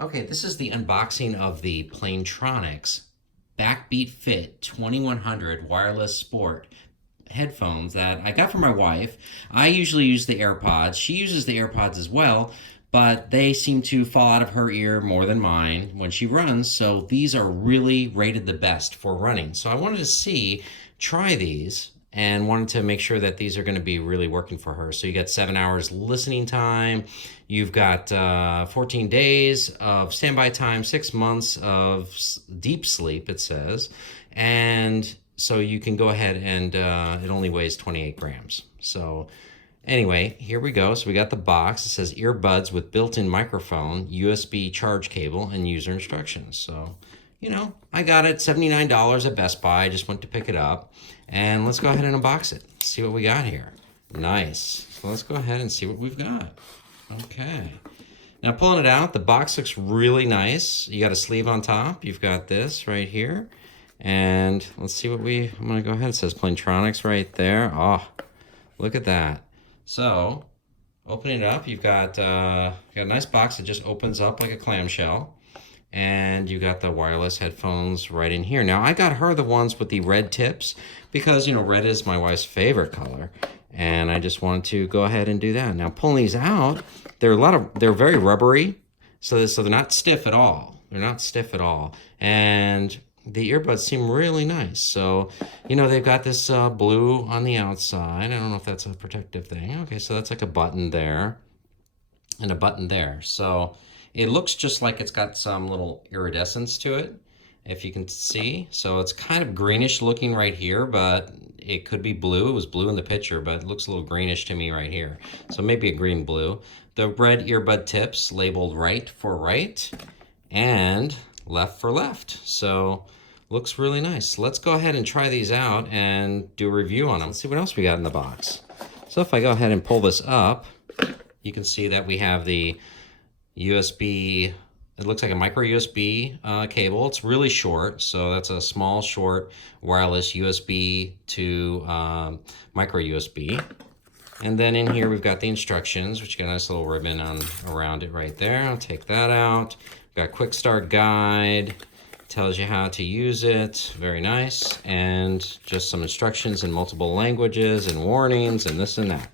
Okay, this is the unboxing of the Plantronics Backbeat Fit 2100 wireless sport headphones that I got from my wife. I usually use the AirPods. She uses the AirPods as well, but they seem to fall out of her ear more than mine when she runs. So these are really rated the best for running. So I wanted to try these, and wanted to make sure that these are going to be really working for her. So you got 7 hours listening time. You've got 14 days of standby time, 6 months of deep sleep, it says. And so you can go ahead and it only weighs 28 grams. So anyway, here we go. So we got the box. It says earbuds with built-in microphone, USB charge cable, and user instructions. So, I got it $79 at Best Buy. I just went to pick it up. And let's go ahead and unbox it. See what we got here. Nice. So let's go ahead and see what we've got. Okay. Now pulling it out, the box looks really nice. You got a sleeve on top. You've got this right here. And let's see I'm going to go ahead. It says Plantronics right there. Oh, look at that. So, opening it up, you've got a nice box that just opens up like a clamshell. And you got the wireless headphones right in here. Now, I got her the ones with the red tips because, red is my wife's favorite color. And I just wanted to go ahead and do that. Now, pulling these out, they're very rubbery. So they're not stiff at all. They're not stiff at all. And the earbuds seem really nice. So, they've got this blue on the outside. I don't know if that's a protective thing. Okay, so that's like a button there and a button there. So it looks just like it's got some little iridescence to it, if you can see. So it's kind of greenish looking right here, but it could be blue. It was blue in the picture, but it looks a little greenish to me right here. So maybe a green blue. The red earbud tips labeled right for right and left for left. So looks really nice. Let's go ahead and try these out and do a review on them. Let's see what else we got in the box. So if I go ahead and pull this up, you can see that we have the USB, it looks like a micro USB cable. It's really short, so that's a small, short wireless USB to micro USB. And then in here we've got the instructions, which got a nice little ribbon around it right there. I'll take that out. We've got quick start guide, tells you how to use it, very nice, and just some instructions in multiple languages and warnings and this and that.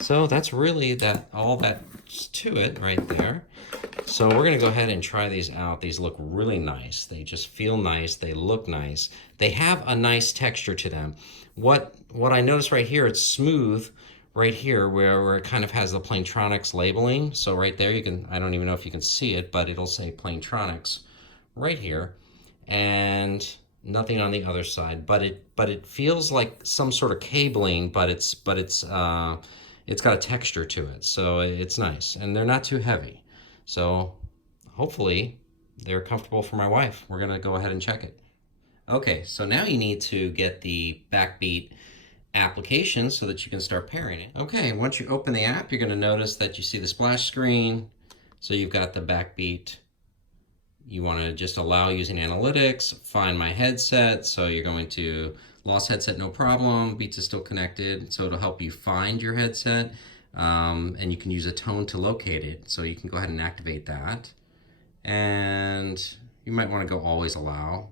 So that's really all that's to it right there. So we're going to go ahead and try these out. These look really nice. They just feel nice. They look nice. They have a nice texture to them. What I notice right here, it's smooth right here where it kind of has the Plantronics labeling. So right there, I don't even know if you can see it, but it'll say Plantronics right here. And nothing on the other side, but it feels like some sort of cabling, but it's got a texture to it, so it's nice, and they're not too heavy. So hopefully they're comfortable for my wife. We're gonna go ahead and check it. Okay, so now you need to get the Backbeat application so that you can start pairing it. Okay, once you open the app, you're gonna notice that you see the splash screen. So you've got the Backbeat. You want to just allow using analytics, find my headset. So you're going to lost headset, no problem. Beats is still connected. So it'll help you find your headset. And you can use a tone to locate it. So you can go ahead and activate that. And you might want to go always allow.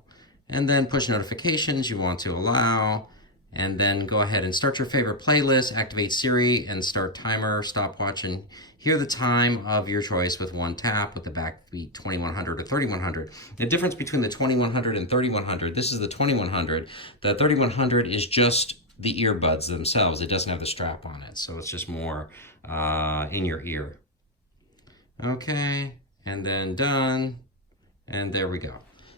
And then push notifications you want to allow. And then go ahead and start your favorite playlist, activate Siri, and start timer, stopwatch, and hear the time of your choice with one tap with the Backbeat 2100 or 3100. The difference between the 2100 and 3100, this is the 2100. The 3100 is just the earbuds themselves. It doesn't have the strap on it, so it's just more in your ear. Okay, and then done, and there we go.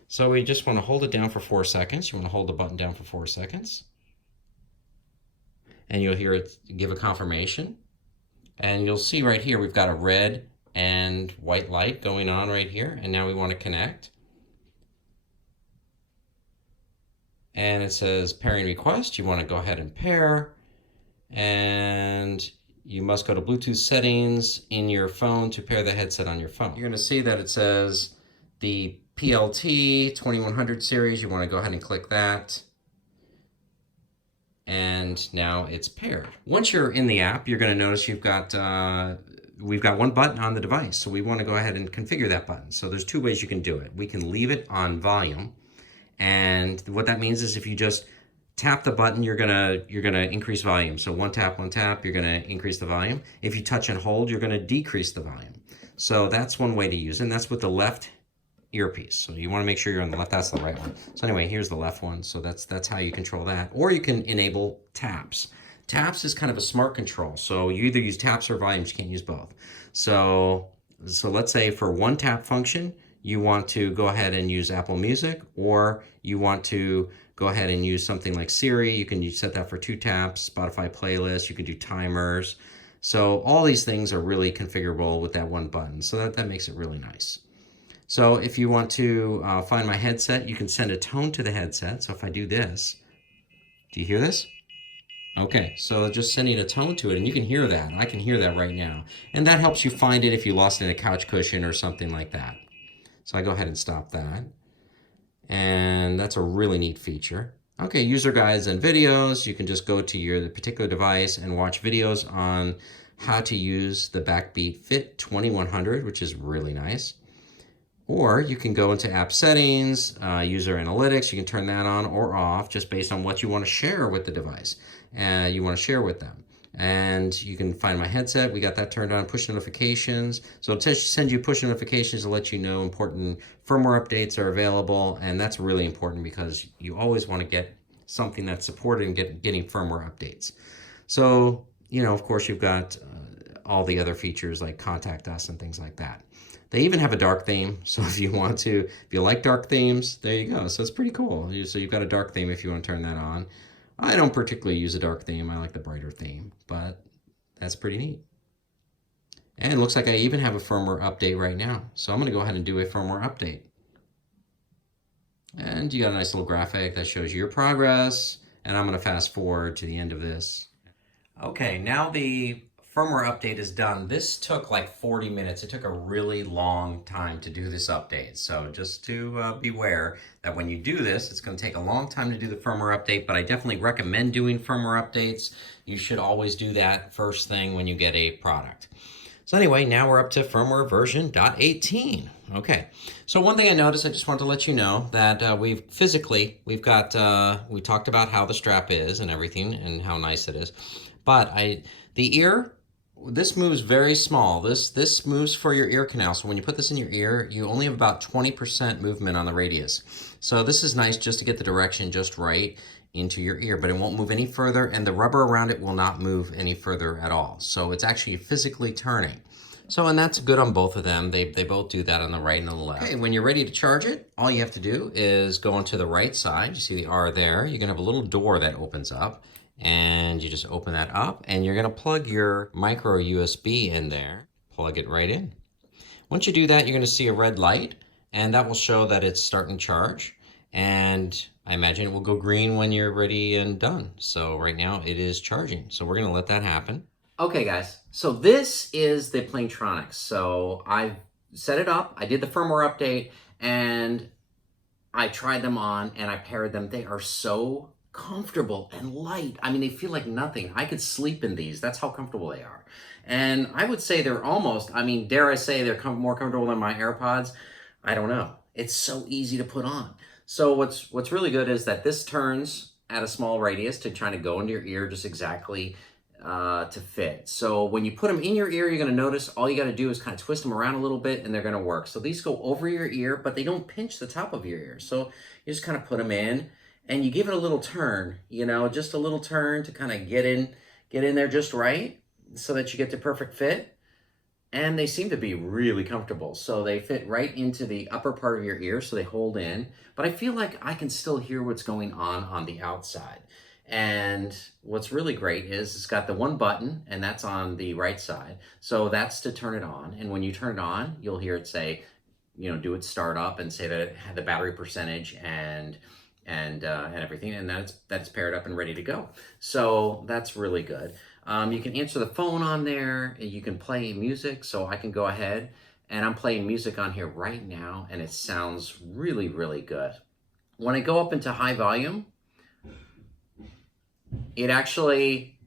So we just want to hold it down for 4 seconds. You want to hold the button down for 4 seconds. And you'll hear it give a confirmation. And you'll see right here, we've got a red and white light going on right here. And now we want to connect. And it says pairing request. You want to go ahead and pair. And you must go to Bluetooth settings in your phone to pair the headset on your phone. You're going to see that it says the PLT 2100 series. You want to go ahead and click that. And now it's paired. Once you're in the app, you're going to notice you've got we've got one button on the device, so we want to go ahead and configure that button. So there's two ways you can do it. We can leave it on volume, and what that means is if you just tap the button, you're gonna increase volume. So one tap, you're gonna increase the volume. If you touch and hold, you're gonna decrease the volume. So that's one way to use it, and that's with the left earpiece. So you want to make sure you're on the left. That's the right one. So anyway, here's the left one. So that's how you control that. Or you can enable taps. Taps is kind of a smart control. So you either use taps or volumes. You can't use both. So let's say for one tap function, you want to go ahead and use Apple Music, or you want to go ahead and use something like Siri. You can set that for 2 taps, Spotify playlists. You can do timers. So all these things are really configurable with that one button. So that makes it really nice. So if you want to find my headset, you can send a tone to the headset. So if I do this, do you hear this? Okay, so just sending a tone to it, and you can hear that. I can hear that right now. And that helps you find it if you lost it in a couch cushion or something like that. So I go ahead and stop that. And that's a really neat feature. Okay, user guides and videos. You can just go to the particular device and watch videos on how to use the Backbeat Fit 2100, which is really nice. Or you can go into app settings, user analytics. You can turn that on or off just based on what you want to share with the device. You want to share with them. And you can find my headset. We got that turned on, push notifications. So it'll send you push notifications to let you know important firmware updates are available. And that's really important because you always want to get something that's supported and getting firmware updates. So, of course, you've got all the other features like contact us and things like that. They even have a dark theme, so if you like dark themes, there you go. So it's pretty cool. So you've got a dark theme if you want to turn that on. I don't particularly use a dark theme. I like the brighter theme, but that's pretty neat. And it looks like I even have a firmware update right now. So I'm going to go ahead and do a firmware update. And you got a nice little graphic that shows you your progress. And I'm going to fast forward to the end of this. Okay, now the firmware update is done. This took like 40 minutes. It took a really long time to do this update. So just to beware that when you do this, it's going to take a long time to do the firmware update, but I definitely recommend doing firmware updates. You should always do that first thing when you get a product. So anyway, now we're up to firmware version .18. Okay, so one thing I noticed, I just wanted to let you know that we talked about how the strap is and everything and how nice it is. But the ear, this moves very small. This moves for your ear canal. So when you put this in your ear, you only have about 20% movement on the radius. So this is nice just to get the direction just right into your ear, but it won't move any further, and the rubber around it will not move any further at all. So it's actually physically turning. So, and that's good on both of them. They both do that on the right and the left. Okay, when you're ready to charge it, all you have to do is go onto the right side. You see the R there. You're gonna have a little door that opens up, and you just open that up, and you're gonna plug your micro USB in there. Plug it right in. Once you do that, you're gonna see a red light, and that will show that it's starting to charge. And I imagine it will go green when you're ready and done. So right now it is charging. So we're gonna let that happen. Okay guys, so this is the Plantronics. So I set it up, I did the firmware update, and I tried them on and I paired them. They are so comfortable and light. I mean, they feel like nothing. I could sleep in these. That's how comfortable they are. And I would say they're almost, I mean, dare I say they're more comfortable than my AirPods? I don't know. It's so easy to put on. So what's really good is that this turns at a small radius to try to go into your ear just exactly to fit. So when you put them in your ear, you're going to notice all you got to do is kind of twist them around a little bit and they're going to work. So these go over your ear, but they don't pinch the top of your ear. So you just kind of put them in and you give it a little turn, just a little turn to kind of get in there just right so that you get the perfect fit. And they seem to be really comfortable. So they fit right into the upper part of your ear, so they hold in. But I feel like I can still hear what's going on the outside. And what's really great is it's got the one button, and that's on the right side. So that's to turn it on. And when you turn it on, you'll hear it say, do its start up and say that it had the battery percentage and everything, and that's paired up and ready to go. So that's really good. You can answer the phone on there. You can play music. So I can go ahead and I'm playing music on here right now, and it sounds really, really good. When I go up into high volume, it actually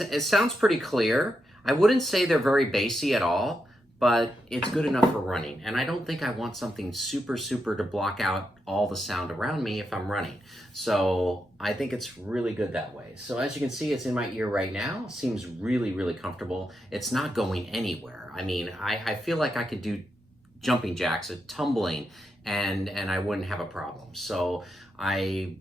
It sounds pretty clear. I wouldn't say they're very bassy at all, but it's good enough for running. And I don't think I want something super, super to block out all the sound around me if I'm running. So I think it's really good that way. So as you can see, it's in my ear right now. Seems really, really comfortable. It's not going anywhere. I mean, I feel like I could do jumping jacks, tumbling, and I wouldn't have a problem. So I'm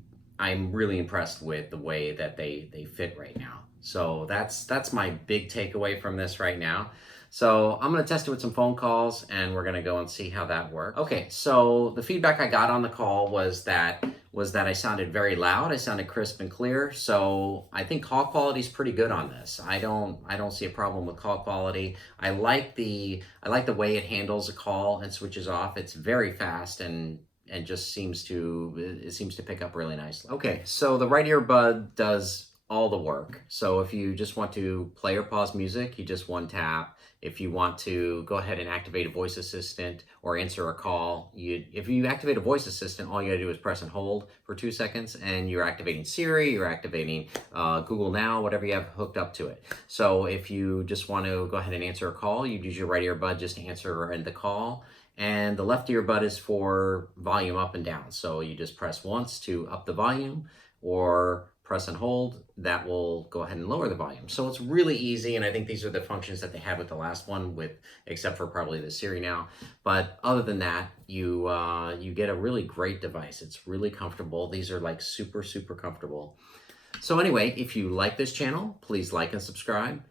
really impressed with the way that they fit right now. So that's my big takeaway from this right now. So I'm gonna test it with some phone calls and we're gonna go and see how that works. Okay, so the feedback I got on the call was that I sounded very loud. I sounded crisp and clear. So I think call quality is pretty good on this. I don't see a problem with call quality. I like the way it handles a call and switches off. It's very fast and just seems to pick up really nicely. Okay, so the right earbud does all the work. So if you just want to play or pause music, you just one tap. If you want to go ahead and activate a voice assistant or answer a call, if you activate a voice assistant, all you gotta do is press and hold for 2 seconds and you're activating Siri, you're activating Google Now, whatever you have hooked up to it. So if you just want to go ahead and answer a call, you use your right earbud just to answer the call. And the left earbud is for volume up and down. So you just press once to up the volume or press and hold, that will go ahead and lower the volume. So it's really easy, and I think these are the functions that they had with the last one, except for probably the Siri now. But other than that, you get a really great device. It's really comfortable. These are like super, super comfortable. So anyway, if you like this channel, please like and subscribe.